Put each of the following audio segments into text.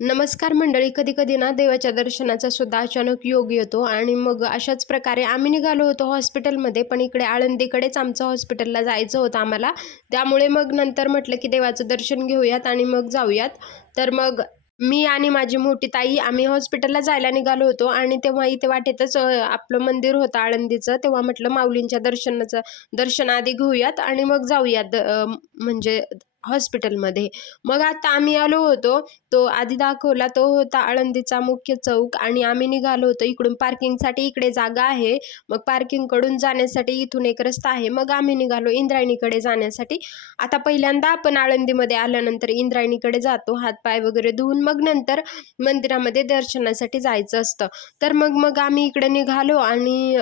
नमस्कार मंडळी. कधी कधी ना देवाच्या दर्शनाचा सुद्धा अचानक योग येतो आणि मग अशाच प्रकारे आम्ही निघालो होतो हॉस्पिटलमध्ये, पण इकडे आळंदीकडेच आमचं हॉस्पिटलला जायचं होतं आम्हाला. त्यामुळे मग नंतर म्हटलं की देवाचं दर्शन घेऊयात आणि मग जाऊयात. तर मग मी आणि माझी मोठी ताई आम्ही हॉस्पिटलला जायला निघालो होतो आणि तेव्हा इथे वाटेतच आपलं मंदिर होतं आळंदीचं. तेव्हा म्हटलं माऊलींच्या दर्शन आधी घेऊयात आणि मग जाऊयात म्हणजे हॉस्पिटलमध्ये. मग आता आम्ही आलो होतो, तो आधी दाखवला तो होता आळंदीचा मुख्य चौक आणि आम्ही निघालो होतो इकडून पार्किंगसाठी. इकडे जागा आहे, मग पार्किंगकडून जाण्यासाठी इथून एक रस्ता आहे. मग आम्ही निघालो इंद्रायणीकडे जाण्यासाठी. आता पहिल्यांदा आपण आळंदीमध्ये आल्यानंतर इंद्रायणीकडे जातो, हातपाय वगैरे धुवून मग नंतर मंदिरामध्ये दर्शनासाठी जायचं असतं. तर मग आम्ही इकडे निघालो आणि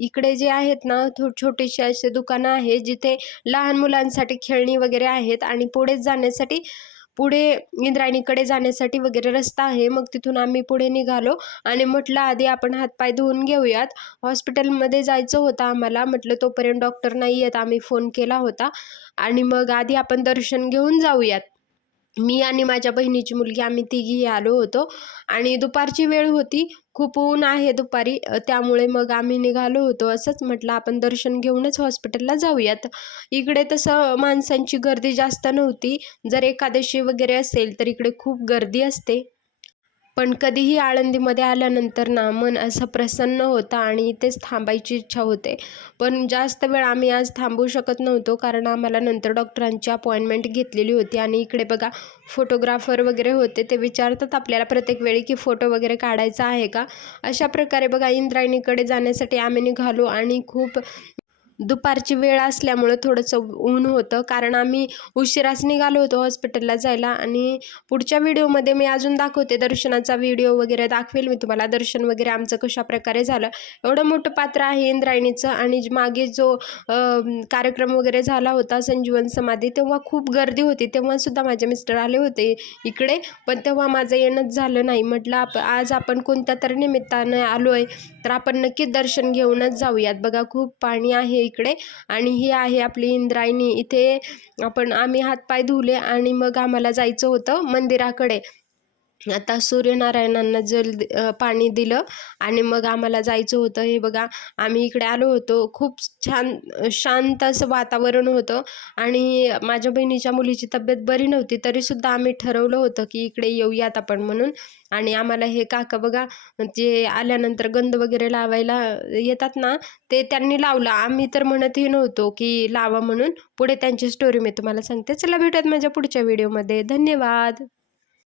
इकडे जे आहेत ना छोटीशी असे दुकानं आहे जिथे लहान मुलांसाठी खेळणी वगैरे आहेत आणि पुढे इंद्रायणीकडे जाण्यासाठी वगैरे रस्ता आहे. मग तिथून आम्ही पुढे निघालो आणि म्हटलं आधी आपण हातपाय धुवून घेऊयात. हॉस्पिटलमध्ये जायचं होतं आम्हाला. म्हटलं तोपर्यंत डॉक्टर नाही आहेत, आम्ही फोन केला होता आणि मग आधी आपण दर्शन घेऊन जाऊयात. मी आणि माझ्या बहिणीची मुलगी आम्ही तिघी आलो होतो आणि दुपारची वेळ होती. खूप ऊन आहे दुपारी, त्यामुळे मग आम्ही निघालो होतो. असंच म्हटलं आपण दर्शन घेऊनच हॉस्पिटलला जाऊयात. इकडे तसं माणसांची गर्दी जास्त नव्हती. जर एकादशी वगैरे असेल तर इकडे खूप गर्दी असते. पण कधीही आळंदीमध्ये आल्यानंतर ना मन असं प्रसन्न होतं आणि इथेच थांबायची इच्छा होते. पण जास्त वेळ आम्ही आज थांबू शकत नव्हतो, कारण आम्हाला नंतर डॉक्टरांची अपॉइंटमेंट घेतलेली होती. आणि इकडे बघा फोटोग्राफर वगैरे होते, ते विचारतात आपल्याला प्रत्येक वेळी की फोटो वगैरे काढायचा आहे का. अशा प्रकारे बघा इंद्रायणीकडे जाण्यासाठी आम्ही निघालो आणि खूप दुपारची वेळ असल्यामुळं थोडंसं ऊन होतं, कारण आम्ही उशिराच निघालो होतो हॉस्पिटलला जायला. आणि पुढच्या व्हिडिओमध्ये मी अजून दाखवते, दर्शनाचा व्हिडिओ वगैरे दाखवेल मी तुम्हाला, दर्शन वगैरे आमचं कशा प्रकारे झालं. एवढं मोठं पात्र आहे इंद्रायणीचं. आणि मागे जो कार्यक्रम वगैरे झाला होता संजीवन समाधी, तेव्हा खूप गर्दी होती. तेव्हासुद्धा माझे मिस्टर आले होते इकडे, पण तेव्हा माझं येणंच झालं नाही. म्हटलं आज आपण कोणत्या तरी निमित्तानं आलो आहे, तर आपण नक्कीच दर्शन घेऊनच जाऊयात. बघा खूप पाणी आहे इकडे आणि ही आहे आपली इंद्रायणी. इथे आम्ही हातपाय धुले आणि मग आम्हाला जायचं होतं मंदिराकडे. आता सूर्यनारायणांना पाणी दिलं आणि मग आम्हाला जायचं होतं. हे बघा आम्ही इकडे आलो होतो. खूप छान शांत असं वातावरण होतं आणि माझ्या बहिणीच्या मुलीची तब्येत बरी नव्हती, तरीसुद्धा आम्ही ठरवलं होतं की इकडे येऊयात आपण म्हणून. आणि आम्हाला हे काका बघा, जे आल्यानंतर गंध वगैरे लावायला येतात ना, ते त्यांनी लावलं. आम्ही तर म्हणतही नव्हतो की लावा म्हणून. पुढे त्यांची स्टोरी मी तुम्हाला सांगते. चला भेटूयात माझ्या पुढच्या व्हिडिओमध्ये. धन्यवाद.